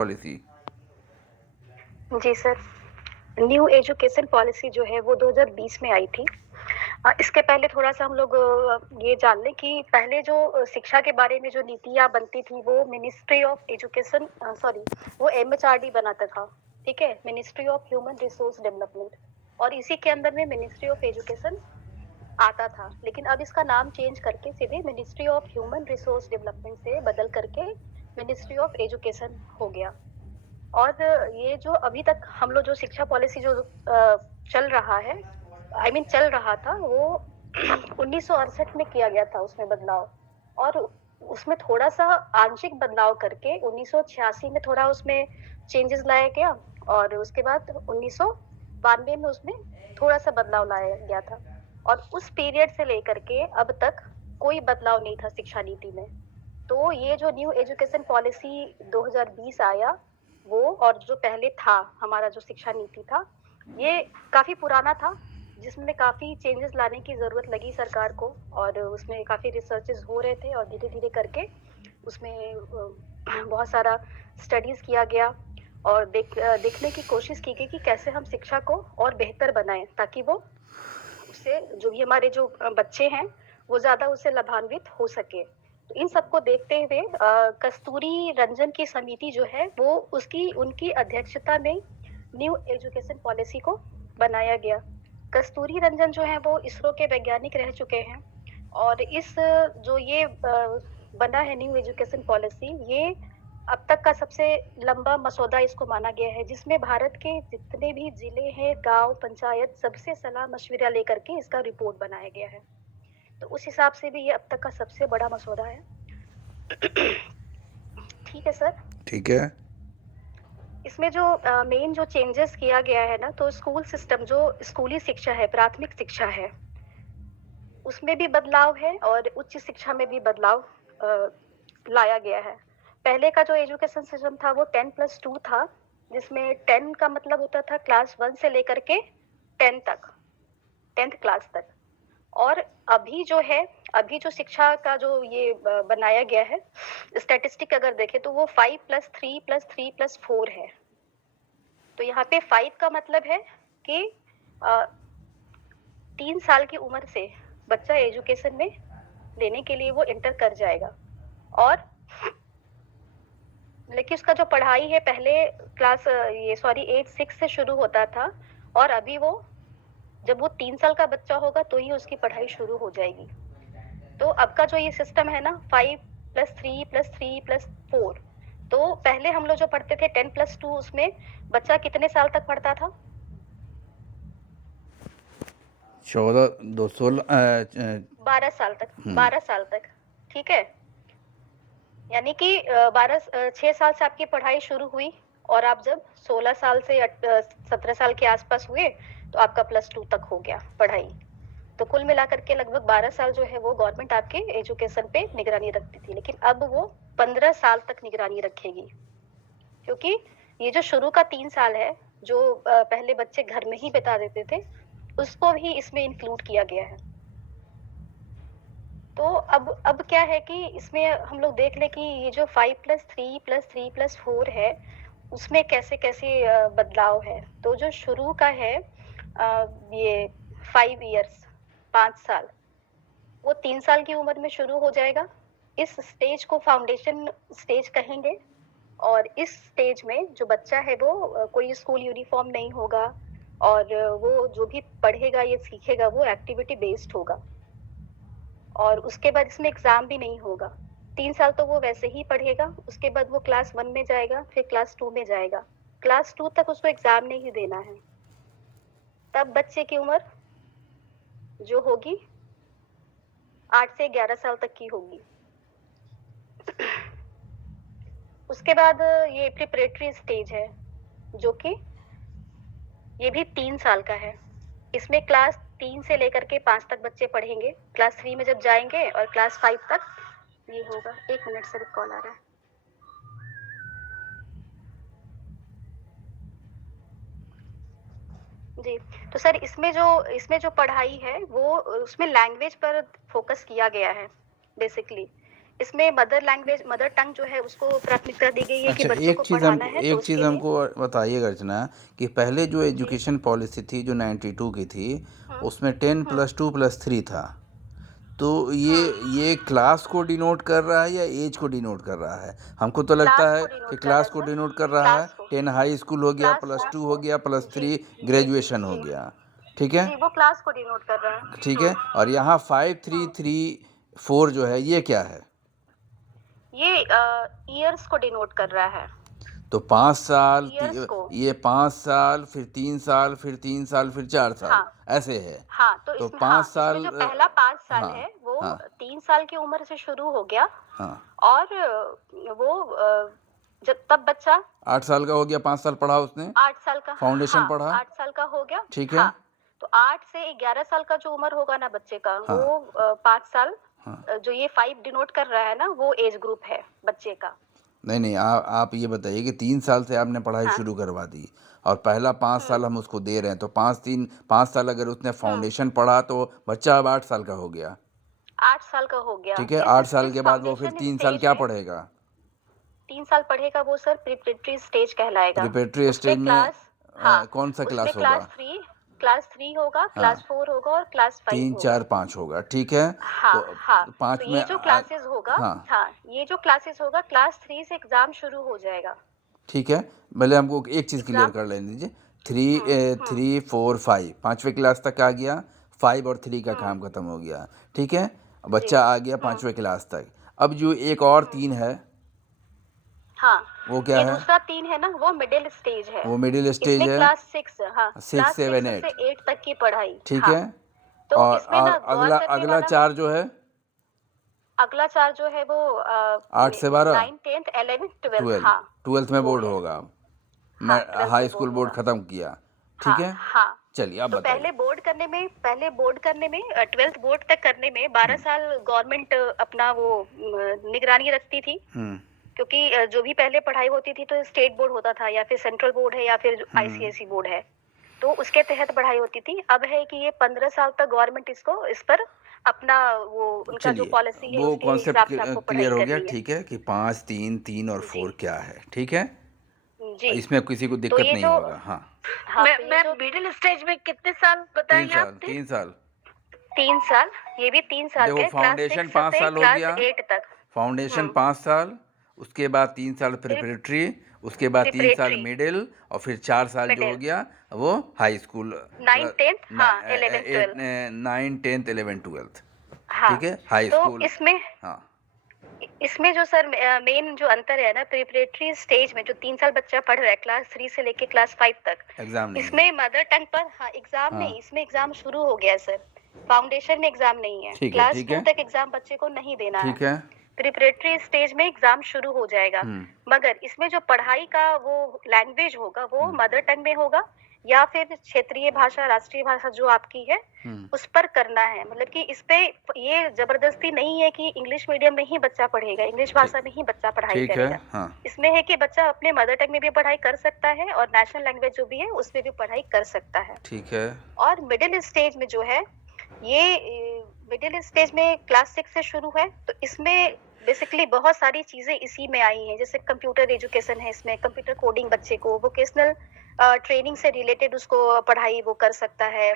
Policy. जी sir, new education policy जो है वो 2020 में आई थी। इसके पहले थोड़ा-सा हम लोग ये जान लें कि पहले जो शिक्षा के बारे में जो नीतियाँ बनती थी वो मिनिस्ट्री ऑफ एजुकेशन सॉरी वो एमएचआरडी बनाता था, ठीक है? Ministry of human resource development और इसी के अंदर में मिनिस्ट्री ऑफ एजुकेशन आता था। लेकिन अब इसका नाम चेंज करके सीधे ministry of human resource development से बदल करके मिनिस्ट्री ऑफ एजुकेशन हो गया। और ये जो अभी तक हम लोग जो शिक्षा पॉलिसी जो चल रहा है चल रहा था वो 1968 में किया गया था उसमें बदलाव और उसमें थोड़ा सा आंशिक बदलाव करके 1986 में थोड़ा उसमें चेंजेस लाया गया और उसके बाद 1992 में उसमें थोड़ा सा बदलाव लाया गया था और उस पीरियड से लेकर के अब तक कोई बदलाव नहीं था शिक्षा नीति में। तो ये जो न्यू एजुकेशन पॉलिसी 2020 आया वो और जो पहले था हमारा जो शिक्षा नीति था ये काफी पुराना था जिसमें काफी चेंजेस लाने की जरूरत लगी सरकार को और उसमें काफी रिसर्चेस हो रहे थे और धीरे धीरे करके उसमें बहुत सारा स्टडीज किया गया और देखने की कोशिश की गई कि कैसे हम शिक्षा को और बेहतर बनाएं ताकि वो उससे जो भी हमारे जो बच्चे हैं वो ज्यादा उससे लाभान्वित हो सके। तो इन सबको देखते हुए कस्तूरी रंजन की समिति जो है वो उसकी उनकी अध्यक्षता में न्यू एजुकेशन पॉलिसी को बनाया गया। कस्तूरी रंजन जो है वो इसरो के वैज्ञानिक रह चुके हैं और इस जो ये बना है न्यू एजुकेशन पॉलिसी ये अब तक का सबसे लंबा मसौदा इसको माना गया है जिसमें भारत के जितने भी जिले हैं गांव पंचायत सबसे सलाह मशविरा लेकर के इसका रिपोर्ट बनाया गया है। तो उस हिसाब से भी ये अब तक का सबसे बड़ा मसौदा है। ठीक है सर। ठीक है। इसमें जो मेन जो चेंजेस किया गया है ना तो स्कूल सिस्टम जो स्कूली शिक्षा है प्राथमिक शिक्षा है उसमें भी बदलाव है और उच्च शिक्षा में भी बदलाव लाया गया है। पहले का जो एजुकेशन सिस्टम था वो 10+2 था जिसमें 10 का मतलब होता था क्लास 1 से लेकर के 10 तक 10th क्लास तक और अभी जो शिक्षा का जो ये बनाया गया है स्टैटिस्टिक अगर देखें तो वो 5+3+3+4 है। तो यहाँ पे 5 का मतलब है कि 3 साल की उम्र से बच्चा एजुकेशन में लेने के लिए वो इंटर कर जाएगा और लेकिन उसका जो पढ़ाई है पहले क्लास ये सॉरी 8-6 से शुरू होता था और अभी वो जब वो 3 साल का बच्चा होगा तो ही उसकी पढ़ाई शुरू हो जाएगी। तो अब का जो ये सिस्टम है ना 5+3+3+4 तो पहले हम लोग जो पढ़ते थे 10+2 उसमें बच्चा कितने साल तक पढ़ता था? 12 साल तक 12 साल तक ठीक है। यानी कि 6 साल से आपकी पढ़ाई शुरू हुई और आप जब 16 साल से 17 साल के आसपास हुए तो आपका +2 तक हो गया पढ़ाई। तो कुल मिलाकर के लगभग 12 साल जो है वो गवर्नमेंट आपके एजुकेशन पे निगरानी रखती थी लेकिन अब वो 15 साल तक निगरानी रखेगी क्योंकि ये जो शुरू का 3 साल है जो पहले बच्चे घर में ही बिता देते थे उसको भी इसमें इंक्लूड किया गया है। तो अब क्या है कि इसमें हम लोग देख लें कि ये जो 5+3+3+4 है उसमें कैसे कैसे बदलाव है। तो जो शुरू का है ये 5 इयर्स 5 साल वो 3 साल की उम्र में शुरू हो जाएगा। इस स्टेज को फाउंडेशन स्टेज कहेंगे और इस स्टेज में जो बच्चा है वो कोई स्कूल यूनिफॉर्म नहीं होगा और वो जो भी पढ़ेगा या सीखेगा वो एक्टिविटी बेस्ड होगा और उसके बाद इसमें एग्जाम भी नहीं होगा। 3 साल तो वो वैसे ही पढ़ेगा उसके बाद वो क्लास 1 में जाएगा फिर क्लास 2 में जाएगा। क्लास 2 तक उसको एग्जाम नहीं देना है। तब बच्चे की उम्र जो होगी 8 से 11 साल तक की होगी। उसके बाद ये प्रिपरेटरी स्टेज है जो कि ये भी 3 साल का है। इसमें क्लास 3 से लेकर के 5 तक बच्चे पढ़ेंगे। क्लास 3 में जब जाएंगे और क्लास 5 तक ये होगा। 1 मिनट सर कॉल आ रहा है। जी तो सर इसमें जो पढ़ाई है वो उसमें लैंग्वेज पर फोकस किया गया है बेसिकली इसमें मदर लैंग्वेज, मदर टंग जो है उसको प्राथमिकता दी गई है कि अच्छा, बच्चों को पढ़ाना है, तो एक चीज़ उसके लिए हमको बताइए अर्चना कि पहले जो जी। एजुकेशन पॉलिसी थी जो 92 की थी, हुँ, उसमें 10 हुँ, + 2 + 3 था। तो हुँ। ये क्लास को डिनोट कर रहा है या एज को डिनोट कर रहा है? हमको तो लगता क्लास है को कि डिनोट कर रहा क्लास है को सर, डिनोट कर रहा है। क्लास को, 10 हाई स्कूल हो गया, क्लास +2 हो गया, जी, +3 जी, ग्रेजुएशन हो जी, गया। ठीक है? जी, वो क्लास को डिनोट कर रहा है। ठीक हुँ, है? और यहाँ 5, 3, हुँ। 3, 4 जो है ये क्या है? ये ईयर्स को डिनोट कर रहा है, तो 5 साल ईयर्स को। ये 5 साल, फिर 3 साल, फिर 3 साल, फिर 4 साल, हाँ, ऐसे है। हाँ, तो तो इसमें 5 हाँ, इसमें साल जो पहला 5 साल हाँ, है, वो हाँ, 3 साल की उम्र से शुरू हो गया हाँ। और वो जब तब बच्चा 8 साल का हो गया, 5 साल पढ़ा उसने, 8 साल का, फाउंडेशन हाँ, पढ़ा, 8 साल का हो गया। ठीक है? हाँ, तो 8 से 11 साल का जो उम्र होगा ना बच्चे का, हाँ, वो 5 साल, हाँ। जो ये 5 डिनोट कर रहा है ना, वो एज ग्रुप है बच्चे का। नहीं, नहीं, आप ये बताइए कि 3 साल से आपने पढ़ाई हाँ, शुरू करवा दी और पहला 5 हुँ, साल हम उसको दे रहे हैं, तो 5 साल अगर उसने हुँ, फाउंडेशन पढ़ा तो बच्चा अब 8 साल का हो गया, 8 साल का हो गया। ठीक है? 8 साल जिस के बाद वो फिर फाउंडेशन 3 साल स्टेज क्या में पढ़ेगा? 3 साल पढ़ेगा वो सर प्रिपरेटरी स्टेज कहलाएगा। प्रिपरेटरी उसमें स्टेज में क्लास हाँ, कौन सा उसमें क्लास होगा? क्लास 3 होगा, क्लास हाँ, 4 होगा और क्लास 5 3, होगा। 4, 5 होगा, ठीक है? हाँ, तो हाँ, तो 5 में ये जो क्लासेस होगा हाँ, हाँ, ये जो क्लासेस होगा क्लास 3 से एग्ज़ाम शुरू हो जाएगा। ठीक है। पहले हमको एक चीज़ क्लियर एग्ज़ाम कर लेने दीजिए। हुँ, 3, 4, 5 5वीं क्लास तक आ गया, 5 और 3 का हुँ, काम खत्म हो गया, ठीक है? जी, बच्चा आ गया हुँ, 5वीं क्लास तक। अब जो एक और हुँ, 3 है, हाँ, वो क्या ये है? दूसरा 3 है ना, वो मिडिल स्टेज है। वो मिडिल स्टेज इसमें है, क्लास 6 हाँ, 6, क्लास 6 7, से 8, 8 तक की पढ़ाई। ठीक हाँ, है? तो इसमें और ना गौर करने अगला वाला 4 जो है, अगला 4 जो है वो 8 से 12, 9, 10th, 11th, 12th 12, हाँ, 12th में वो बोर्ड है। होगा। मैं हाँ, 12th हाई में स्कूल बोर्ड बोर्ड होगा। ख़त्म किया, ठीक हाँ, है? हाँ। चलिए आप तो बताइए। पहले बोर्ड करने में 12th बोर्ड तक करने में 12 हुँ, साल गवर्नमेंट अपना वो निगरानी रखती थी। हुँ, क्योंकि जो भी पहले पढ़ाई होती थी तो स्टेट बोर्ड होता था या फिर सेंट्रल बोर्ड है या फिर हुँ। आईसीएसई बोर्ड है। तो उसके तहत पढ़ाई होती थी। अब है कि ये 15 साल तक गवर्नमेंट इस पर अपना वो उनका जो चलिए, पॉलिसी है वो उसके कॉन्सेप्ट हिसाब से आपको पढ़ाई क्लियर हो गया, करनी है। ठीक है कि 5, 3, 3 और जी, 4 क्या है, ठीक है? जी। इसमें किसी को तो दिक्कत ये नहीं जो होगा, हाँ। हाँ, तो ये जो मिडिल स्टेज में कितने साल 3 बताएंगे साल, आपने? 3 साल। 3 साल, ये भी 3 साल का देखो है, क्लास फाउंडेशन 6 5 से साल हो क्लास गया, 8 तक। फाउंडेशन हुँ, 5 साल, उसके बाद 3 साल फिर प्रिपरेटरी, उसके बाद 3 साल प्रिपरेटरी, मिडिल और फिर 4 साल जो हो मिडिल, गया वो हाई स्कूल 9, 10th हाँ, 11th, 12th 9, 10th, 11th, 12th, हाँ, ठीक है? हाई तो स्कूल, हाँ, इसमें जो सर मेन जो अंतर है ना प्रिपरेटरी स्टेज में जो 3 साल बच्चा पढ़ रहा है क्लास 3 से लेके क्लास 5 तक, एग्ज़ाम नहीं है, इसमें मदर टंग पर हाँ, एग्ज़ाम हाँ, नहीं, इसमें एग्ज़ाम शुरू हो गया है सर। फाउंडेशन में एग्ज़ाम नहीं है। ठीक है, क्लास ठीक 2 है, तक एग्ज़ाम बच्चे को नहीं देना है। ठीक है, प्रिपरेटरी स्टेज में एग्ज़ाम शुरू हो जाएगा। हुँ, मगर इसमें जो पढ़ाई का वो लैंग्वेज होगा वो हुँ, मदर टंग में होगा या फिर क्षेत्रीय भाषा, राष्ट्रीय भाषा जो आपकी है हुँ, उस पर करना है। मतलब कि इस पे ये ज़बरदस्ती नहीं है कि इंग्लिश मीडियम में ही बच्चा पढ़ेगा, इंग्लिश ठीक, भाषा में ही बच्चा पढ़ाई ठीक है, करेगा। हाँ, इसमें है कि बच्चा अपने मदर टंग में भी पढ़ाई कर सकता है और नेशनल लैंग्वेज जो भी है उसमें भी पढ़ाई कर सकता है। ठीक है, और मिडिल स्टेज में जो है ये मिडिल स्टेज में क्लास 6 से शुरू है, तो इसमें बेसिकली बहुत सारी चीज़ें इसी में आई हैं। जैसे कंप्यूटर एजुकेशन है इसमें, कंप्यूटर कोडिंग बच्चे को वोकेशनल ट्रेनिंग से रिलेटेड उसको पढ़ाई वो कर सकता है।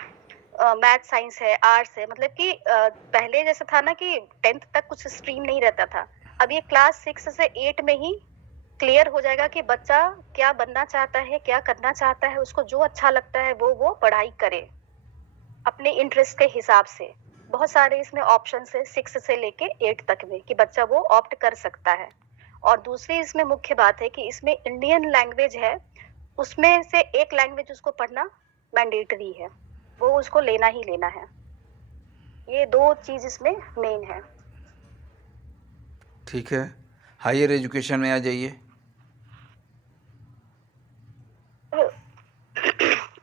मैथ, साइंस है, आर्ट्स है, मतलब कि पहले जैसा था ना कि 10th तक कुछ स्ट्रीम नहीं रहता था। अब ये क्लास 6 से 8 में ही क्लियर हो जाएगा कि बच्चा क्या बनना चाहता है, क्या करना चाहता है, उसको जो अच्छा लगता है वो पढ़ाई करे, अपने इंटरेस्ट के हिसाब से। बहुत सारे इसमें ऑप्शंस है 6 से लेके 8 तक में कि बच्चा वो ऑप्ट कर सकता है। और दूसरी इसमें मुख्य बात है कि इसमें इंडियन लैंग्वेज है, उसमें से एक लैंग्वेज उसको पढ़ना मैंडेटरी है, वो उसको लेना ही लेना है। ये 2 चीज़ इसमें मेन है। ठीक है। हायर एजुकेशन में आ जाइए।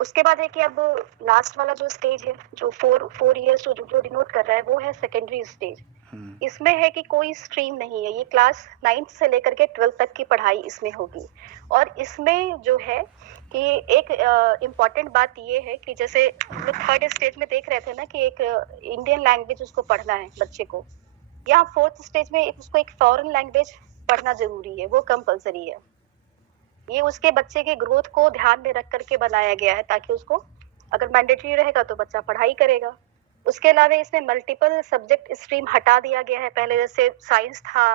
उसके बाद है कि अब लास्ट वाला जो स्टेज है जो 4 इयर्स जो डिनोट कर रहा है वो है सेकेंडरी स्टेज। इसमें है कि कोई स्ट्रीम नहीं है, ये क्लास 9th से लेकर के 12th तक की पढ़ाई इसमें होगी। और इसमें जो है कि एक इम्पॉर्टेंट बात ये है कि जैसे हम लोग थर्ड स्टेज में देख रहे थे ना कि एक इंडियन लैंग्वेज उसको पढ़ना है बच्चे को, या 4th स्टेज में उसको एक फॉरेन लैंग्वेज पढ़ना जरूरी है, वो कंपलसरी है। ये उसके बच्चे के ग्रोथ को ध्यान में रख करके बनाया गया है, ताकि उसको अगर मैंडेटरी रहेगा तो बच्चा पढ़ाई करेगा। उसके अलावा इसमें मल्टीपल सब्जेक्ट स्ट्रीम हटा दिया गया है। पहले जैसे साइंस था,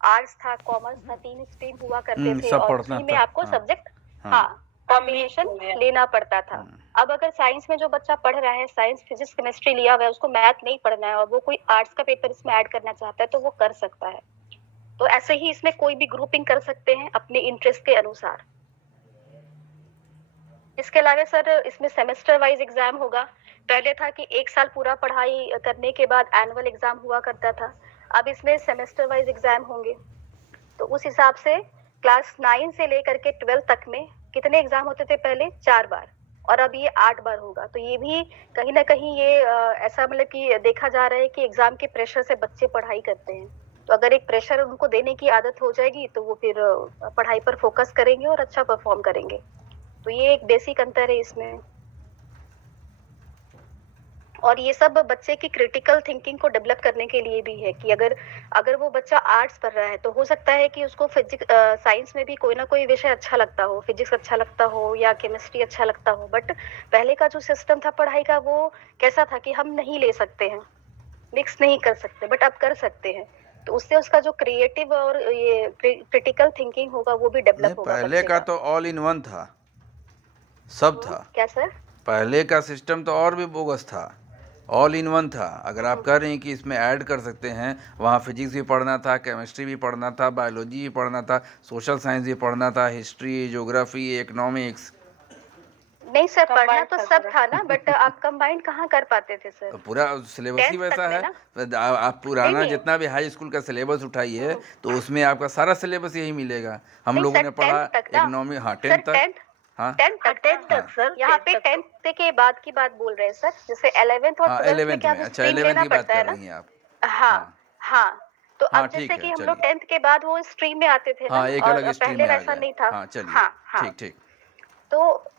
आर्ट्स था, कॉमर्स था, 3 स्ट्रीम हुआ करते थे सब और पढ़ना उसी में था। आपको हाँ, सब्जेक्ट हाँ, कॉम्बिनेशन लेना पड़ता था। अब अगर साइंस में जो बच्चा पढ़ रहा है, साइंस, फिजिक्स, केमिस्ट्री लिया हुआ है, उसको मैथ नहीं पढ़ना है और वो कोई आर्ट्स का पेपर इसमें ऐड करना चाहता है तो वो कर सकता है। तो ऐसे ही इसमें कोई भी ग्रुपिंग कर सकते हैं अपने इंटरेस्ट के अनुसार। इसके अलावा सर इसमें सेमेस्टर वाइज एग्जाम होगा। पहले था कि 1 साल पूरा पढ़ाई करने के बाद एनुअल एग्जाम हुआ करता था। अब इसमें सेमेस्टर वाइज एग्जाम होंगे। तो उस हिसाब से क्लास 9 से लेकर के 12 तक में कितने एग्जाम होते थे पहले? 4 बार, और अब ये 8 बार होगा। तो ये भी कहीं ना कहीं ये ऐसा मतलब कि देखा जा रहा है कि एग्जाम के प्रेशर से बच्चे पढ़ाई करते हैं। तो अगर एक प्रेशर उनको देने की आदत हो जाएगी तो वो फिर पढ़ाई पर फोकस करेंगे और अच्छा परफॉर्म करेंगे। तो ये एक बेसिक अंतर है इसमें। और ये सब बच्चे की क्रिटिकल थिंकिंग को डेवलप करने के लिए भी है कि अगर वो बच्चा आर्ट्स पढ़ रहा है तो हो सकता है कि उसको फिजिक्स साइंस में भी कोई ना कोई विषय अच्छा लगता हो, फिजिक्स अच्छा लगता हो या केमिस्ट्री अच्छा लगता हो। बट पहले का जो सिस्टम था पढ़ाई का वो कैसा था कि हम नहीं ले सकते हैं, मिक्स नहीं कर सकते, बट अब कर सकते हैं। तो उससे उसका जो क्रिएटिव और ये क्रिटिकल थिंकिंग होगा वो भी डेवलप होगा पहले बच्चे का तो ऑल इन वन था, सब था। क्या सर? पहले का सिस्टम तो और भी बोगस था, ऑल इन वन था। अगर आप कह रहे हैं कि इसमें ऐड कर सकते हैं, वहाँ फिजिक्स भी पढ़ना था, केमिस्ट्री भी पढ़ना था, बायोलॉजी भी पढ़ना था, सोशल साइंस भी पढ़ना था, हिस्ट्री, ज्योग्राफी, इकोनॉमिक्स। नहीं सर, पढ़ना तो सब था ना, बट आप कंबाइंड कहाँ कर पाते थे सर? पूरा सिलेबस ही 10th तक वैसा में है। ना? आप नहीं पुराना नहीं जितना भी हाई स्कूल का सिलेबस उठाइए तो उसमें आपका सारा सिलेबस यही मिलेगा। हम नहीं लोगों सर, ने पढ़ा 10th तक ना इकोनॉमी, हाँ सर, 10th तक। 10th हाँ 10th तक 10th हाँ। तक सर, यहाँ 10th पे तक तो 10th के बाद की बात बोल रहे हैं सर। जैसे 11th और हाँ 12th में 11th क्या में, वो अच्छा स्ट्रीम 11th लेना की बात पड़ता है कर ना? रही हैं आप। हाँ हाँ, हाँ। तो हाँ अब ठीक जैसे है कि हम लोग चलिए। 10th के बाद वो स्ट्रीम में आते थे ना, हाँ एक अलग और स्ट्रीम पहले में आ वैसा गया। नहीं था। हाँ चलिए, हाँ हाँ। ठीक ठीक। तो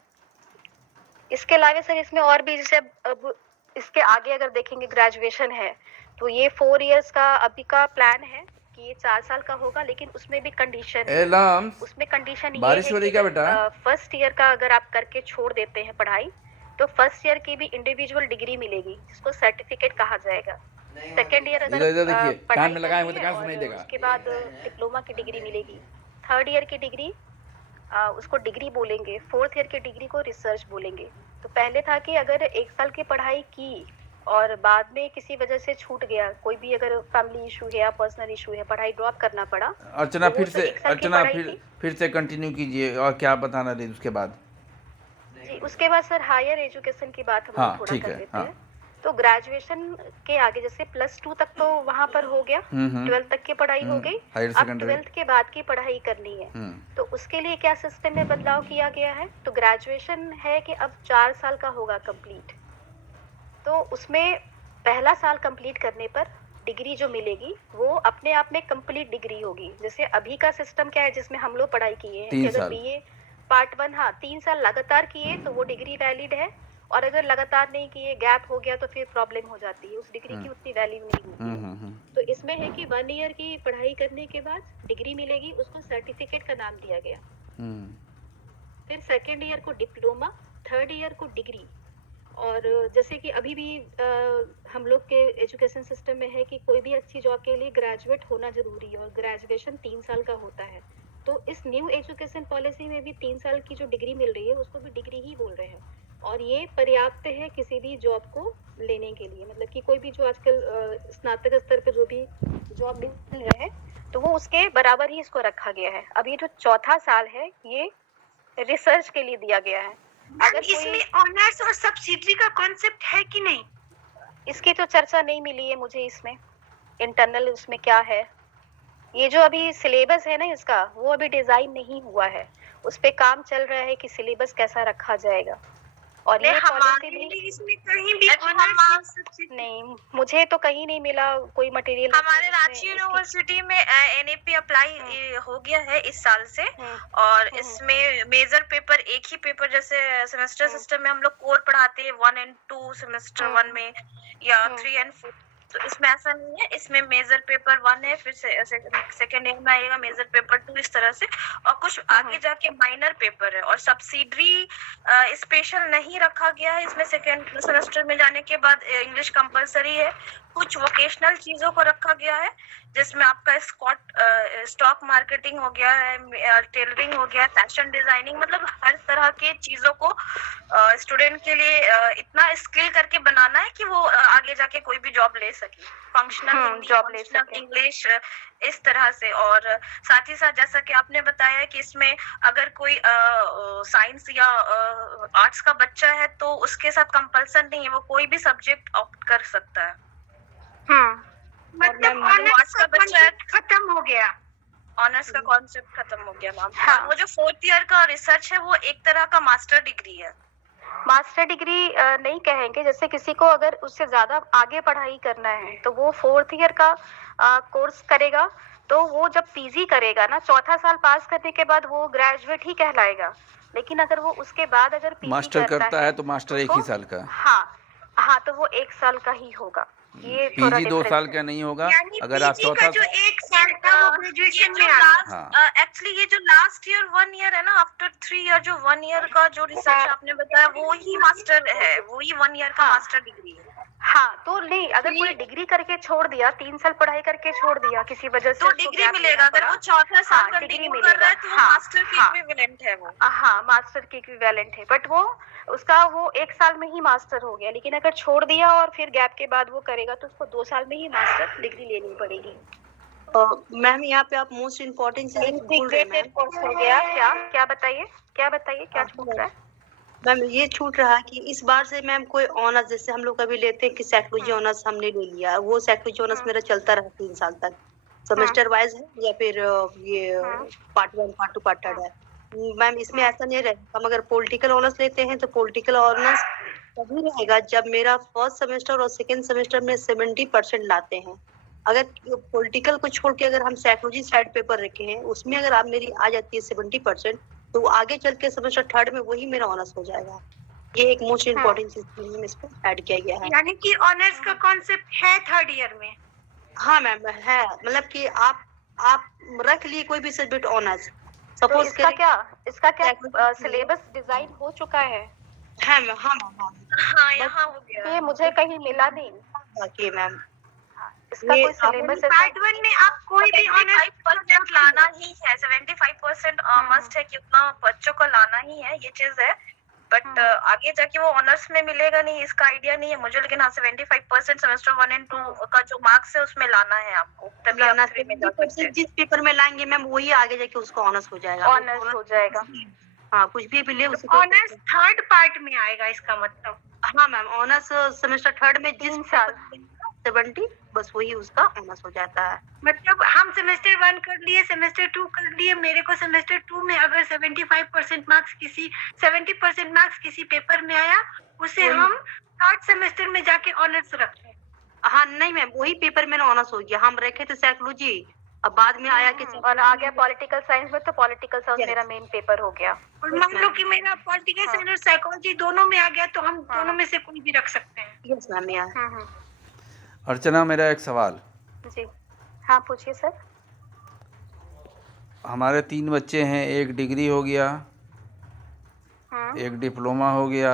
इसके अलावा सर इसमें और भी, जैसे अब इसके आगे अगर देखेंगे ग्रेजुएशन है तो ये 4 इयर्स का अभी का प्लान है कि ये 4 साल का होगा, लेकिन उसमें भी कंडीशन है। एलाम, उसमें कंडीशन ये बारिश है हो रही कि क्या बेटा? फर्स्ट ईयर का अगर आप करके छोड़ देते हैं पढ़ाई तो फर्स्ट ईयर की भी इंडिविजुअल डिग्री मिलेगी, जिसको सर्टिफिकेट कहा जाएगा। सेकेंड ईयर अगर इधर इधर देखिए, कान पढ़ाई में कर लगाए हुए तो लिए कान सुनाई और देगा। उसके बाद डिप्लोमा की डिग्री मिलेगी। थर्ड ईयर की डिग्री उसको डिग्री बोलेंगे। फोर्थ ईयर की डिग्री को रिसर्च बोलेंगे। तो पहले था कि अगर 1 साल की पढ़ाई की और बाद में किसी वजह से छूट गया, कोई भी अगर फैमिली इशू है या पर्सनल इशू है, पढ़ाई ड्रॉप करना पड़ा, अर्चना तो वो फिर तो से, 1 साल की अर्चना पढ़ाई थी। फिर से कंटिन्यू कीजिए और क्या बताना रही उसके बाद। जी, उसके बाद सर हायर एजुकेशन की बात हम हाँ लोग थोड़ा ठीक कर है। लेते हाँ हैं। तो ग्रेजुएशन के आगे जैसे +2 तक तो वहां पर हो गया, 12th तक की पढ़ाई हो गई। हायर अब सेकेंडरी। 12th के बाद की पढ़ाई करनी है। तो उसके लिए क्या सिस्टम में बदलाव किया गया है? तो ग्रेजुएशन है कि अब 4 साल का होगा कंप्लीट। तो उसमें पहला साल कंप्लीट करने पर डिग्री जो मिलेगी वो अपने आप में कंप्लीट डिग्री होगी। जैसे अभी का सिस्टम क्या है जिसमें हम लोग पढ़ाई किए हैं कि 3 अगर साल। बीए पार्ट 1 हाँ 3 साल लगातार किए तो वो डिग्री वैलिड है, और अगर लगातार नहीं किए, गैप हो गया, तो फिर प्रॉब्लम हो जाती है, उस डिग्री की उतनी वैल्यू नहीं होती है। तो इसमें है कि 1 ईयर की पढ़ाई करने के बाद डिग्री मिलेगी, उसको सर्टिफिकेट का नाम दिया गया। फिर सेकेंड ईयर को डिप्लोमा, थर्ड ईयर को डिग्री। और जैसे कि अभी भी हम लोग के एजुकेशन सिस्टम में है कि कोई भी अच्छी जॉब के लिए ग्रेजुएट होना जरूरी है, और ग्रेजुएशन 3 साल का होता है। तो इस न्यू एजुकेशन पॉलिसी में भी 3 साल की जो डिग्री मिल रही है उसको भी डिग्री ही बोल रहे हैं, और ये पर्याप्त है किसी भी जॉब को लेने के लिए। मतलब कि कोई भी जो आजकल स्नातक स्तर पे जो भी जॉब मिल रहे हैं तो वो उसके बराबर ही इसको रखा गया है। अब ये जो चौथा साल है ये रिसर्च के लिए दिया गया है। अगर इसमें ऑनर्स और सब्सिडरी का कॉन्सेप्ट है कि नहीं? इसकी तो चर्चा नहीं मिली है मुझे इसमें, इंटरनल उसमें क्या है। ये जो अभी सिलेबस है ना इसका, वो अभी डिजाइन नहीं हुआ है, उस पे काम चल रहा है कि सिलेबस कैसा रखा जाएगा। और ये पॉलिसी भी इसमें कहीं भी ऑनर्स नहीं, मुझे तो कहीं नहीं मिला कोई मटेरियल। हमारे रांची यूनिवर्सिटी में एनएपी अप्लाई हो गया है इस साल से, और इसमें मेजर पेपर एक ही पेपर, जैसे सेमेस्टर सिस्टम में हम लोग कोर पढ़ाते हैं 1 और 2 सेमेस्टर 1 में, या 3 और 4 तो इसमें ऐसा नहीं है, इसमें मेजर पेपर 1 है, फिर सेकंड ईयर में आएगा मेजर पेपर 2, इस तरह से, और कुछ आगे जाके माइनर पेपर है, और सब्सिडरी स्पेशल नहीं रखा गया है इसमें। सेकंड सेमेस्टर में जाने के बाद इंग्लिश कंपलसरी है। कुछ वोकेशनल चीजों को रखा गया है, जिसमें आपका स्टॉक मार्केटिंग हो गया है, टेलरिंग हो गया, फैशन डिजाइनिंग, मतलब हर तरह के चीजों को स्टूडेंट के लिए इतना स्किल करके बनाना है कि वो आगे जाके कोई भी जॉब ले सके, फंक्शनल हिंदी, जॉब ले फंक्शनल सके। इंग्लिश, इस तरह से। और साथ ही साथ जैसा कि आपने बताया कि इसमें अगर कोई साइंस या आर्ट्स का बच्चा है तो उसके साथ कंपल्सन नहीं है, वो कोई भी सब्जेक्ट ऑप्ट कर सकता है। मतलब आर्ट्स का बच्चा है, खत्म हो गया। ऑनर्स का कॉन्सेप्ट खत्म हो गया मैम। हाँ। और वो जो 4th ईयर का रिसर्च है वो एक तरह का मास्टर डिग्री है। मास्टर डिग्री नहीं कहेंगे, जैसे किसी को अगर उससे ज्यादा आगे पढ़ाई करना है तो वो 4th ईयर का कोर्स करेगा, तो वो जब पीजी करेगा ना, चौथा साल पास करने के बाद वो ग्रेजुएट ही कहलाएगा। लेकिन अगर वो उसके बाद अगर पीजी मास्टर करना करता है तो मास्टर एक ही उसको- साल का, हाँ तो वो 1 साल का ही होगा। ये थोड़ा पीजी 2 difference साल है। का नहीं होगा। यानी अगर आप पीजी का चौथा जो 1 साल था वो ग्रेजुएशन में आ हाँ। एक्चुअली ये जो लास्ट ईयर 1 ईयर है ना, आफ्टर 3 ईयर, जो 1 ईयर का जो रिसर्च आपने बताया वो ही मास्टर है, वो ही 1 ईयर का हाँ। मास्टर डिग्री है। हाँ तो नहीं, अगर कोई डिग्री करके छोड़ दिया, 3 साल पढ़ाई करके छोड़ दिया किसी वजह से, तो उसको डिग्री gap मिलेगा। लेना अगर पड़ा। वो चौथा साल हाँ, कंटिन्यू डिग्री कर रहा है तो वो मिलेगा। मास्टर के हाँ, इक्विवेलेंट है वो। हाँ मास्टर की इक्विवेलेंट है, बट वो उसका वो 1 साल में ही मास्टर हो गया। लेकिन अगर छोड़ दिया और फिर गैप के बाद वो करेगा तो उसको 2 साल में ही मास्टर डिग्री लेनी पड़ेगी। मैम यहाँ पे आप मोस्ट इम्पोर्टेंट चीज भूल रहे हैं मैम। कोर्स हो गया क्या बताइए क्या छूट रहा है? मैम ये छूट रहा कि इस बार से मैम कोई ऑनर्स, जैसे हम लोग कभी लेते हैं कि साइकोलॉजी ऑनर्स हमने ले लिया, वो साइकोलॉजी ऑनर्स मेरा चलता रहा 3 साल तक, सेमेस्टर वाइज है या फिर ये पार्ट 1 पार्ट 2 पार्ट 3 है। मैम इसमें ऐसा नहीं रहेगा। हम अगर पॉलिटिकल ऑनर्स लेते हैं तो पॉलिटिकल ऑनर्स तभी रहेगा जब मेरा फर्स्ट सेमेस्टर और सेकेंड सेमेस्टर में 70% लाते हैं। अगर पॉलिटिकल को छोड़ के अगर हम साइकोलॉजी साइड पेपर रखे हैं, उसमें अगर आप मेरी आ जाती है 70%, तो आगे चल के सेमेस्टर 3 में वही मेरा ऑनर्स हो जाएगा। ये एक मोस्ट इम्पोर्टेंट चीज इसको ऐड किया गया है। यानी कि ऑनर्स का कॉन्सेप्ट है 3rd ईयर में। हाँ मैम है, मतलब कि आप रख लिए कोई भी सब्जेक्ट ऑनर्स, तो सपोज इसका क्या सिलेबस डिजाइन हो चुका है? हाँ मैम, हाँ मैम, हाँ, यहाँ हो गया। ये मुझे कहीं मिला नहीं। बाकी मैम इसका ये कोई सिलेबस पार्ट 1 में आप कोई भी ऑनर्स 75% लाना ही है, 75% मस्ट है कि उतना बच्चों को लाना ही है, ये चीज है। बट आगे जाके वो ऑनर्स में मिलेगा नहीं, इसका आइडिया नहीं है मुझे। लेकिन हाँ, 75% सेमेस्टर 1 और 2 का जो मार्क्स है उसमें लाना है आपको, तभी आप लाना 3 में जा सकते हैं। जिस पेपर में लाएंगे मैम वही आगे जाके उसका ऑनर्स हो जाएगा। ऑनर्स हो जाएगा। हाँ, कुछ भी ले उसको ऑनर्स 3rd पार्ट में आएगा इसका मतलब। हाँ मैम, ऑनर्स सेमेस्टर 3 में जिस 3 साल 70 बस वही उसका ऑनर्स हो जाता है। मतलब हम सेमेस्टर 1 कर लिए, सेमेस्टर 2 कर लिए, मेरे को सेमेस्टर 2 में अगर 70% मार्क्स किसी पेपर में आया, उसे हम 3rd सेमेस्टर में जाके ऑनर्स रखते हैं। हाँ नहीं मैम, वही पेपर में ऑनर्स हो गया। हम रखे थे साइकोलॉजी, अब बाद में आया कि और आ गया पॉलिटिकल साइंस में, तो पॉलिटिकल साइंस मेरा मेन पेपर हो गया। और मान लो कि मेरा पॉलिटिकल साइंस और साइकोलॉजी दोनों में आ गया, तो हम दोनों में से कोई भी रख सकते हैं। यस मैम यार। अर्चना, मेरा एक सवाल। जी हाँ पूछिए सर। हमारे 3 बच्चे हैं, एक डिग्री हो गया, एक डिप्लोमा हो गया,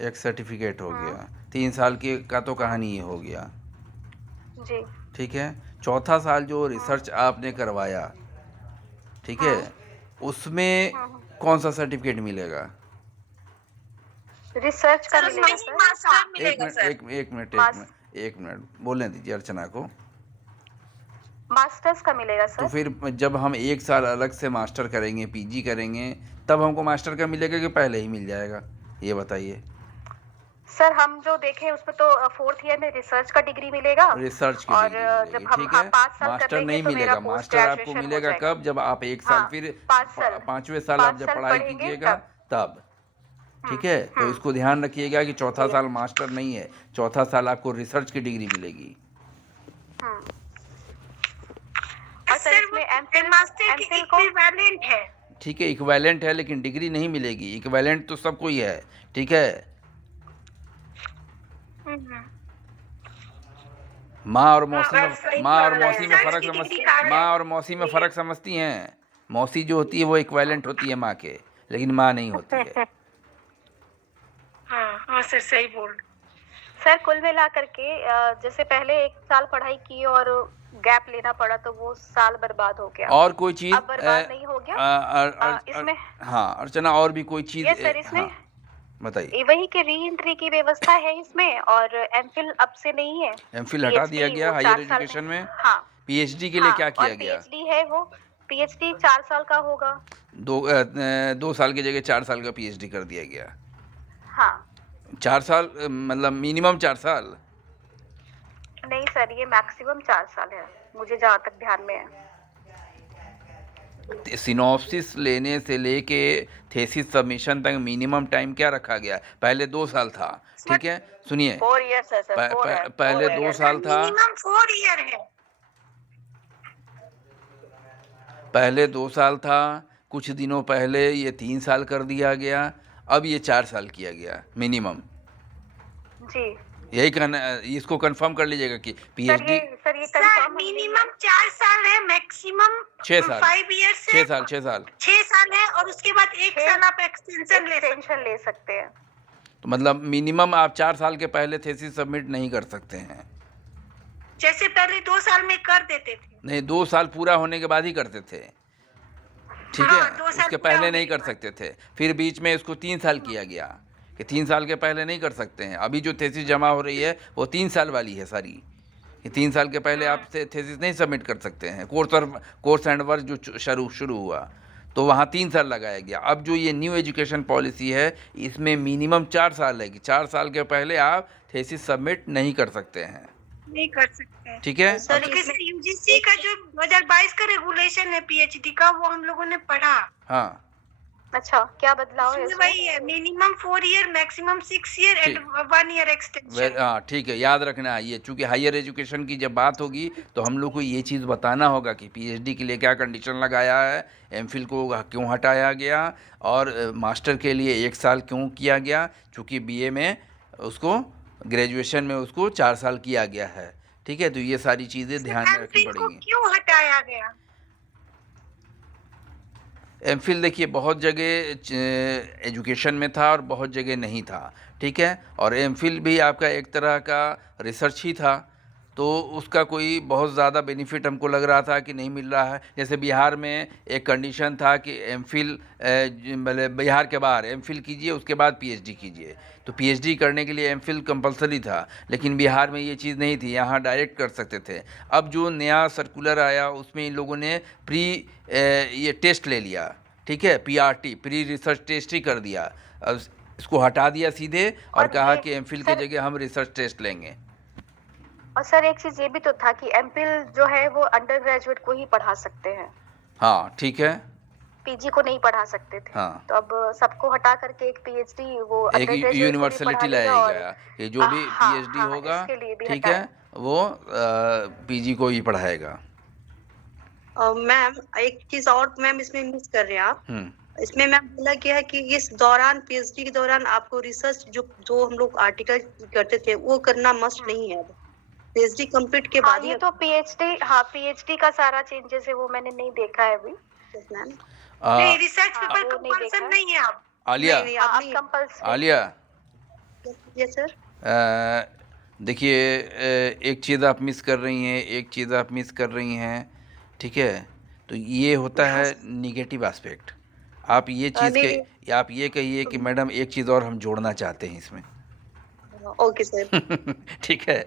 एक सर्टिफिकेट हो गया, 3 साल की का तो कहानी ये हो गया। जी ठीक है, चौथा साल जो रिसर्च आपने करवाया, ठीक है, उसमें कौन सा सर्टिफिकेट मिलेगा? रिसर्च का सर उसमें मिलेगा ही सर। मास्टर मिलेगा सर। एक मिनट बोलने दीजिए अर्चना को। मास्टर्स का मिलेगा तो सर। फिर जब हम 1 साल अलग से मास्टर करेंगे, पीजी करेंगे, तब हमको मास्टर का मिलेगा कि पहले ही मिल जाएगा, ये बताइए। सर हम जो देखें उसमें तो 4th ईयर में रिसर्च का डिग्री मिलेगा। रिसर्च की और डिग्री जब मिलेगी, हम ठीक है। 5 साल कर मास्टर लेंगे नहीं तो मेरा मिलेगा। पोस्ट मास्टर आपको ग्रेजुएशन हो मिलेगा जाएगा। कब? जब आप 1 साल हाँ, फिर 5 साल 5वें साल 5 आप जब साल पढ़ाई पढ़ेंगे कीजिएगा तब, ठीक है। तो इसको ध्यान रखिएगा कि चौथा साल मास्टर नहीं है, चौथा साल आपको रिसर्च की डिग्री मिलेगी। और सर इसमें एमफिल मास्टर की को इक्विवेलेंट है। ठीक है, इक्विवेलेंट है, लेकिन डिग्री नहीं मिलेगी। इक्विवेलेंट तो सबको ही है, ठीक है। माँ और मौसी बस में वही माँ और बोल रहे हैं। मौसी में रिसर्च फ़र्क की समझ डिग्री कार्ड माँ है। और मौसी में फ़र्क समझती हैं। मौसी जो होती है वो इक्विवेलेंट होती है माँ के, लेकिन माँ नहीं होती है। हाँ हाँ सर, सही बोल रहे सर कुल मिला करके जैसे पहले 1 साल पढ़ाई की और गैप लेना पड़ा तो वो साल बर्बाद हो गया। और कोई चीज़ अब बर्बाद नहीं हो गया। इसमें हाँ अर्चना, और भी कोई चीज़ यस सर, इसमें हाँ बताइए। वही कि री एंट्री की व्यवस्था है इसमें, और एमफिल अब से नहीं है। एमफिल हटा दिया पीएचडी गया वो हायर 4 साल एजुकेशन में। हाँ पीएचडी के लिए हाँ, क्या और किया गया? पीएचडी है वो पीएचडी 4 साल का होगा। 2 साल की जगह 4 साल का पीएचडी कर दिया गया। हाँ 4 साल मतलब मिनिमम 4 साल। नहीं सर, ये मैक्सिमम 4 साल है, मुझे जहाँ तक ध्यान में है। सिनॉप्सिस लेने से लेके थेसिस सबमिशन तक मिनिमम टाइम क्या रखा गया? पहले 2 साल था, ठीक है, सुनिए। 4 इयर्स है सर, 4 है। पहले 2 साल था, मिनिमम 4 ईयर है। पहले 2 साल था, कुछ दिनों पहले ये 3 साल कर दिया गया, अब ये 4 साल किया गया मिनिमम। जी यही कहना, इसको कंफर्म कर लीजिएगा कि पीएचडी सर ये सर कंफर्म मिनिमम 4 साल है, मैक्सिमम 6 साल 5 ईयर्स 6 साल 6 साल 6 साल है, और उसके बाद 1 छह- साल आप एक्सटेंशन ले सकते एक्सटेंशन ले सकते हैं। तो मतलब मिनिमम आप 4 साल के पहले थेसिस सबमिट नहीं कर सकते हैं। हैं। जैसे पहले 2 साल में कर देते थे। नहीं, 2 साल पूरा होने के बाद ही करते थे, ठीक हाँ, है, 2 साल उसके पूरा पहले होने नहीं के कर बाद। सकते थे। फिर बीच में इसको 3 साल किया गया कि 3 साल के पहले नहीं कर सकते हैं। अभी जो थेसिस जमा हो रही है वो 3 साल वाली है सारी, कि 3 साल के पहले आप थेसिस नहीं सबमिट कर सकते हैं। कोर्स एंड वर्क जो शुरू हुआ तो वहाँ 3 साल लगाया गया। अब जो ये न्यू एजुकेशन पॉलिसी है इसमें मिनिमम 4 साल है कि 4 साल के पहले आप थेसिस सबमिट नहीं कर सकते हैं, नहीं कर सकते हैं। ठीक है। सर क्योंकि इसमें यूजीसी का जो 2022 का रेगुलेशन है पीएचडी का, वो हम लोगों ने पढ़ा। हाँ अच्छा, क्या बदलाव है उसमें इसमें? वही है, minimum 4 year, maximum 6 year and 1 year extension. हाँ ठीक है, याद रखना है ये, चूंकि हायर एजुकेशन की जब बात होगी तो हम लोग को ये चीज़ बताना होगा कि पीएचडी के लिए क्या कंडीशन लगाया है, एमफिल को क्यों हटाया गया, और मास्टर के लिए 1 साल क्यों किया गया, चूंकि बीए में उसको, ग्रेजुएशन में उसको 4 साल किया गया है, ठीक है। तो ये सारी चीज़ें ध्यान में रखनी एमफिल को पड़ेंगी। क्यों हटाया गया? एमफिल देखिए बहुत जगह एजुकेशन में था और बहुत जगह नहीं था, ठीक है, और एमफिल भी आपका एक तरह का रिसर्च ही था, तो उसका कोई बहुत ज़्यादा बेनिफिट हमको लग रहा था कि नहीं मिल रहा है। जैसे बिहार में एक कंडीशन था कि एमफिल मतलब बिहार के बाहर एमफिल कीजिए उसके बाद पीएचडी कीजिए, तो पीएचडी करने के लिए एमफिल कंपलसरी था, लेकिन बिहार में ये चीज़ नहीं थी, यहाँ डायरेक्ट कर सकते थे। अब जो नया सर्कुलर आया उसमें इन लोगों ने ये टेस्ट ले लिया, ठीक है, पीआरटी, प्री रिसर्च टेस्ट ही कर दिया। अब इसको हटा दिया सीधे और और कहा ये कि एमफिल की सर- जगह हम रिसर्च टेस्ट लेंगे। और सर एक चीज ये भी तो था कि एमफिल जो है वो अंडर ग्रेजुएट को ही पढ़ा सकते हैं, हाँ ठीक है, पीजी को नहीं पढ़ा सकते थे। हाँ। तो अब सबको हटा करके एक पीएचडी वो एक अंडर ग्रेजुएट को भी यूनिवर्सलिटी पढ़ा लेगा, लाया और गया कि जो भी हाँ, पीएचडी हाँ, होगा, इसके लिए भी ठीक हटाया। है, वो पीजी को ही पढ़ाएगा। मैम एक चीज और मैम इसमें मिस कर रहे हैं आप। इसमें मैम बोला गया है कि इस दौरान पीएचडी के दौरान आपको रिसर्च जो हम लोग आर्टिकल करते थे वो करना मस्ट नहीं है। पीएचडी कंप्लीट के हाँ बाद ही ये तो पीएचडी का सारा चेंजेस है, वो मैंने नहीं देखा है अभी। मैम नहीं, रिसर्च हाँ, पेपर वो नहीं देखा कंपल्सन है। नहीं है अब। आलिया, नहीं, हाँ, अब अब नहीं। कंपल्सरी। Alia yes sir. देखिए, एक चीज़ आप मिस कर रही हैं, ठीक है, तो ये होता है निगेटिव एस्पेक्ट। आप ये चीज़ आप ये कहिए कि मैडम एक चीज़ और हम जोड़ना चाहते हैं इसमें। Okay sir. ठीक है,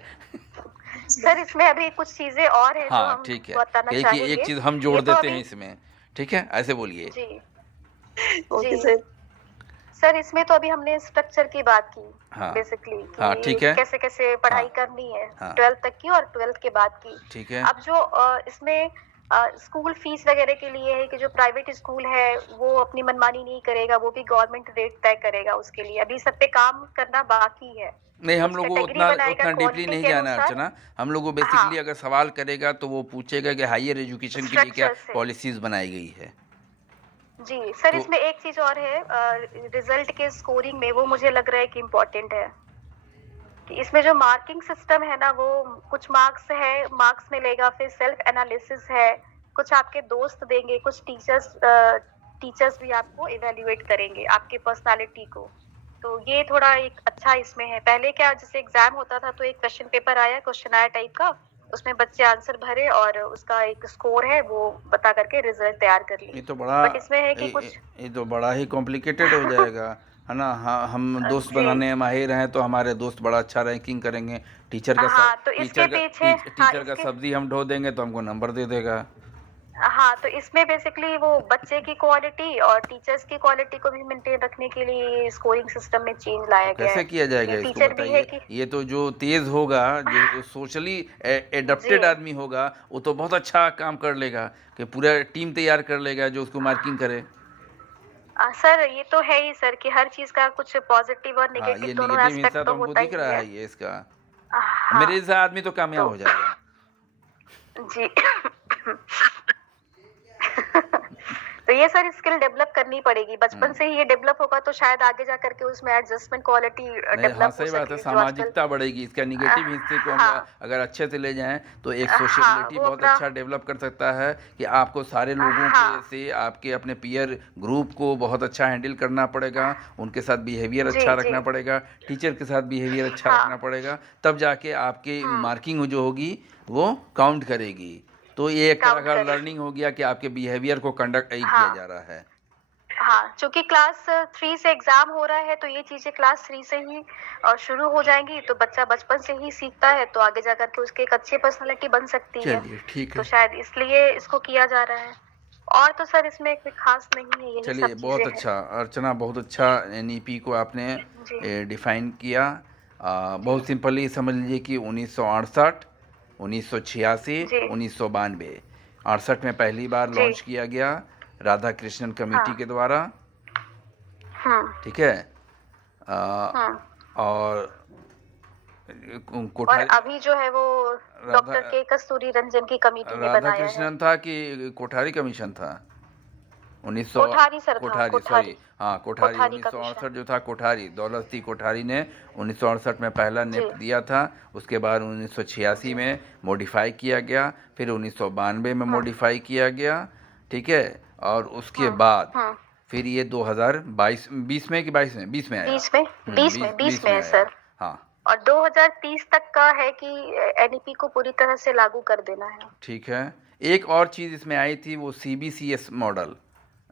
सर इसमें अभी कुछ चीजें और हैं जो हाँ हम ठीक है, बताना कि चाहेंगे। एक चीज़ हम जोड़ ये तो देते हैं अभी- इसमें, ठीक है, ऐसे बोलिए। जी ओके जी। सर। सर इसमें तो अभी हमने स्ट्रक्चर की बात की, हाँ, बेसिकली हाँ, ठीक है। कैसे कैसे पढ़ाई हाँ, करनी है, हाँ। 12th तक की और 12th के बाद की। ठीक है, अब जो इसमें स्कूल फीस वगैरह के लिए है कि जो प्राइवेट स्कूल है वो अपनी मनमानी नहीं करेगा, वो भी गवर्नमेंट रेट तय करेगा, उसके लिए अभी सब पे काम करना बाकी है। नहीं, हम कुछ लोग को category उतना बनाएगा डीपली quality नहीं के जाना है अनुसार। अर्चना। हम लोग को बेसिकली हाँ। अगर सवाल करेगा तो वो पूछेगा कि हायर एजुकेशन के लिए क्या Structure से। पॉलिसीज बनाई गई है। जी सर, तो- इसमें एक चीज और है, रिजल्ट के स्कोरिंग में वो मुझे लग रहा है कि इम्पोर्टेंट है कि इसमें जो मार्किंग सिस्टम है ना, वो कुछ मार्क्स है, मार्क्स मिलेगा, फिर सेल्फ एनालिसिस है, कुछ आपके दोस्त देंगे, कुछ टीचर्स भी आपको इवेल्युएट करेंगे आपके पर्सनालिटी को। तो ये थोड़ा एक अच्छा इसमें है। पहले क्या, जैसे एग्जाम होता था तो एक क्वेश्चन पेपर आया, क्वेश्चनायर टाइप का, उसमें बच्चे आंसर भरे और उसका एक स्कोर है वो बता करके रिजल्ट तैयार कर ये लिए। तो बड़ा बट इसमें है कि कुछ ये तो बड़ा ही कॉम्प्लिकेटेड हो जाएगा, है ना। हाँ, हम दोस्त जी बनाने में माहिर हैं तो हमारे दोस्त बड़ा अच्छा रैंकिंग करेंगे। हाँ, तो इसके पीछे हाँ टीचर का इसके सब्जी हम ढो देंगे तो हमको नंबर दे देगा। हाँ, तो इसमें बेसिकली वो बच्चे की क्वालिटी और टीचर्स की क्वालिटी को भी मेंटेन रखने के लिए स्कोरिंग सिस्टम में चेंज तो लाया गया कैसे है किया जाएगा कि इसको टीचर भी है बताइए। कि ये तो जो तेज होगा, जो सोशली जी एडप्टेड आदमी होगा, वो तो बहुत अच्छा काम कर लेगा कि पूरा टीम तैयार कर लेगा जो उसको मार्किंग करे। सर ये तो है ही सर कि हर चीज का कुछ पॉजिटिव और हाँ, नेगेटिव ये दोनों नेगेटिव एस्पेक्ट हिस्सा तो तो हमको होता दिख ही रहा है। है ये इसका। हाँ मेरे जैसा आदमी तो कामयाब तो हो जाएगा। जी तो ये सर स्किल डेवलप करनी पड़ेगी, बचपन से ही ये डेवलप होगा तो शायद आगे जा करके उसमें एडजस्टमेंट क्वालिटी नहीं, हाँ डेवलप हो सही बात है, सके जो आजकल सामाजिकता बढ़ेगी। इसका निगेटिव हिस्से को हम हाँ अगर अच्छे से ले जाएं तो एक हाँ सोशेबिलिटी वो बहुत अपना अच्छा डेवलप कर सकता है कि आपको सारे लोगों के हाँ से आपके अपने पीयर ग्रुप को बहुत अच्छा हैंडल करना पड़ेगा, उनके साथ बिहेवियर जी अच्छा जी रखना पड़ेगा, टीचर के साथ बिहेवियर अच्छा हाँ रखना पड़ेगा, तब जाके आपकी हम्म मार्किंग जो होगी वो काउंट करेगी। तो ये एक तरह काउंट का करेगी लर्निंग हो गया कि आपके बिहेवियर को कंडक्ट किया हाँ जा रहा है। हाँ, चूंकि क्लास 3 से एग्जाम हो रहा है तो ये चीजें क्लास 3 से ही शुरू हो जाएंगी, तो बच्चा बचपन से ही सीखता है तो आगे जाकर के उसकी एक अच्छी पर्सनालिटी बन सकती है। चलिए ठीक तो है। शायद इसलिए इसको किया जा रहा है। और तो सर इसमें कोई खास नहीं है, यही चलिए सब बहुत चीजें हैं। अच्छा अर्चना, बहुत अच्छा एनईपी को जी आपने डिफाइन किया। जी बहुत सिंपली समझ लीजिए कि 1968, 1986, जी 1992, 68 में पहली बार जी लॉन्च किया गया राधा कृष्णन कमेटी के हाँ द्वारा, ठीक है। आ, हम्म और और कोठारी अभी जो है वो राधा डॉक्टर के कस्तूरी रंजन की कमेटी ने राधा बनाया है। कृष्णन था कि कोठारी कमीशन था? 1900 कोठारी सर था, कोठारी, सॉरी, कोठारी हाँ कोठारी, कोठारी कमीशन 1968 जो था कोठारी, दौलत सिंह कोठारी ने 1968 में पहला जी नेप दिया था। उसके बाद 1986 जी में मॉडिफाई किया गया, फिर 1992 में हम्म मॉडिफाई किया गया, ठीक है। और उसके हम्म बाद हम्म फिर ये 2022 20 में कि 22 में, 20 में आया। 20 में 20 में 20 20 में में है आया, सर। हाँ और 2030 तक का है कि एनईपी को पूरी तरह से लागू कर देना है। ठीक है। एक और चीज़ इसमें आई थी, वो सीबीसीएस मॉडल।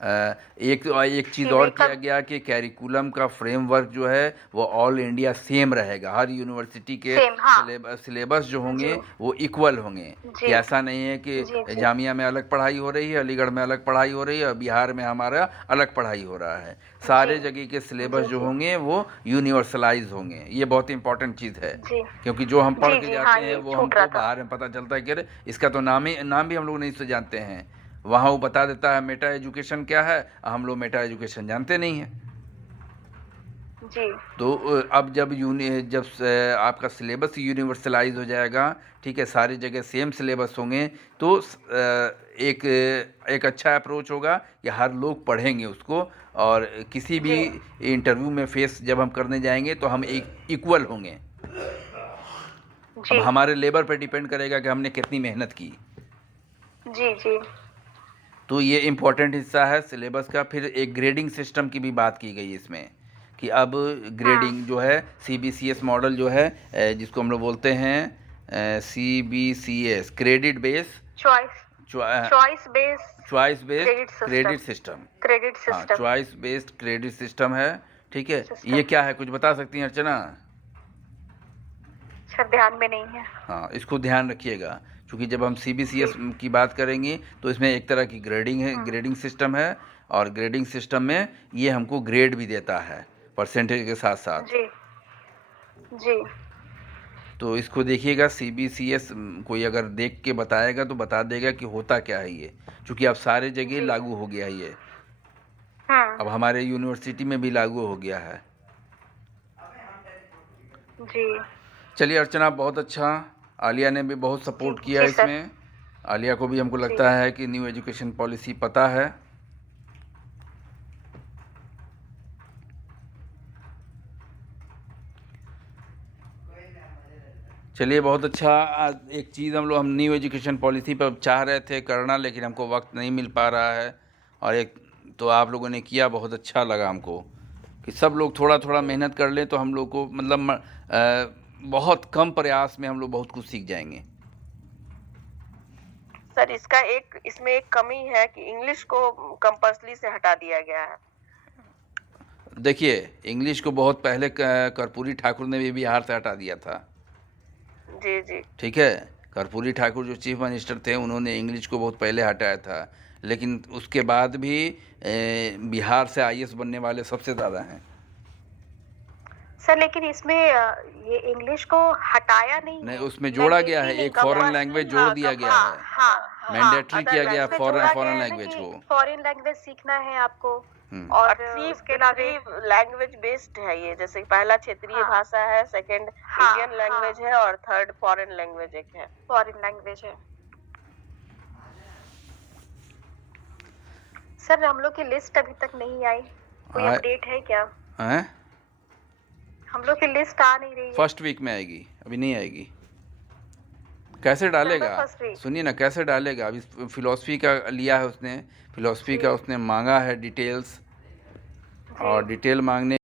एक चीज़ और किया गया कि कैरिकुलम का फ्रेमवर्क जो है वो ऑल इंडिया सेम रहेगा, हर यूनिवर्सिटी के सेम हाँ सिलेबस जो होंगे जी वो इक्वल होंगे। कि जी ऐसा नहीं है जी कि जी जामिया में अलग पढ़ाई हो रही है, अलीगढ़ में अलग पढ़ाई हो रही है और बिहार में हमारा अलग पढ़ाई हो रहा है। जी सारे जगह के सिलेबस जी जो जी होंगे वो यूनिवर्सलाइज होंगे। ये बहुत इंपॉर्टेंट चीज़ है, जी क्योंकि जो हम पढ़ जी के जी हाँ, जाते हैं ये वो छूट रहा हमको था। बाहर में पता चलता है कि अरे इसका तो नाम भी हम लोग नहीं से जानते हैं। वहाँ वो बता देता है मेटा एजुकेशन क्या है, हम लोग मेटा एजुकेशन जानते नहीं हैं। जी तो अब जब आपका सिलेबस यूनिवर्सलाइज हो जाएगा, ठीक है, सारी जगह सेम सिलेबस होंगे, तो एक अच्छा अप्रोच होगा कि हर लोग पढ़ेंगे उसको, और किसी भी जी इंटरव्यू में फेस जब हम करने जाएंगे तो हम एक इक्वल होंगे। अब जी हमारे लेबर पे डिपेंड करेगा कि हमने कितनी मेहनत की। जी जी तो ये इम्पोर्टेंट हिस्सा है सिलेबस का। फिर एक ग्रेडिंग सिस्टम की भी बात की गई इसमें, कि अब ग्रेडिंग जो है सीबीसीएस मॉडल जो है, जिसको हम लोग बोलते हैं CBCS, credit base choice choice based choice based credit credit system system. Credit हाँ, system choice based credit system है, ठीक है। सिस्टम ये क्या है, कुछ बता सकती हैं अर्चना? सर ध्यान में नहीं है। हाँ, इसको ध्यान रखिएगा, क्योंकि जब हम सीबीसीएस की बात करेंगे तो इसमें एक तरह की ग्रेडिंग है, ग्रेडिंग सिस्टम है, और ग्रेडिंग सिस्टम में ये हमको ग्रेड भी देता है परसेंटेज के साथ साथ। जी जी तो इसको देखिएगा, सीबीसीएस कोई अगर देख के बताएगा तो बता देगा कि होता क्या है ये, क्योंकि अब सारे जगह जी लागू हो गया है ये, अब हमारे यूनिवर्सिटी में भी लागू हो गया है। जी चलिए अर्चना, बहुत अच्छा, आलिया ने भी बहुत सपोर्ट किया जी सर इसमें। आलिया को भी हमको जी लगता है कि न्यू एजुकेशन पॉलिसी पता है। चलिए बहुत अच्छा। आज एक चीज़ हम न्यू एजुकेशन पॉलिसी पर चाह रहे थे करना, लेकिन हमको वक्त नहीं मिल पा रहा है, और एक तो आप लोगों ने किया, बहुत अच्छा लगा हमको कि सब लोग थोड़ा थोड़ा मेहनत कर लें तो हम लोग को मतलब बहुत कम प्रयास में हम लोग बहुत कुछ सीख जाएंगे। सर इसमें एक कमी है कि इंग्लिश को कंपल्सरी से हटा दिया गया है। देखिए, इंग्लिश को बहुत पहले कर्पूरी ठाकुर ने भी बिहार से हटा दिया था। जी जी। ठीक है, कर्पूरी ठाकुर जो चीफ मिनिस्टर थे उन्होंने इंग्लिश को बहुत पहले हटाया था, लेकिन उसके बाद भी बिहार से आईएएस बनने वाले सबसे ज़्यादा हैं। सर लेकिन इसमें ये इंग्लिश को हटाया नहीं नहीं, है, उसमें जोड़ा गया है, mandatory एक नहीं फॉरेन किया। लैंग्वेज जोड़ दिया गया है, हाँ मैंडेटरी किया गया इसमें जोड़ा गया फॉरेन है ना लैंग्वेज कि को। फॉरेन लैंग्वेज सीखना है आपको, हम्म। और थ्री उसके अलावा लैंग्वेज बेस्ड है ये, जैसे पहला क्षेत्रीय हाँ। भाषा है, सेकंड हाँ, इंडियन लैंग्वेज है और थर्ड फॉरेन लैंग्वेज एक है। फॉरेन लैंग्वेज है। सर हम लोग की लिस्ट अभी तक नहीं आई, कोई आए- अपडेट है क्या? हैं? हम लोग की लिस्ट आ नहीं रही है। फर्स्ट वीक में आएगी, अभी नहीं आएगी। कैसे डालेगा? First week. सुनिए ना, कैसे डालेगा? अभी फिलॉसफी का लिया है उसने, फिलॉसफी का उसने मांगा है डिटेल्स, और डिटेल मांगने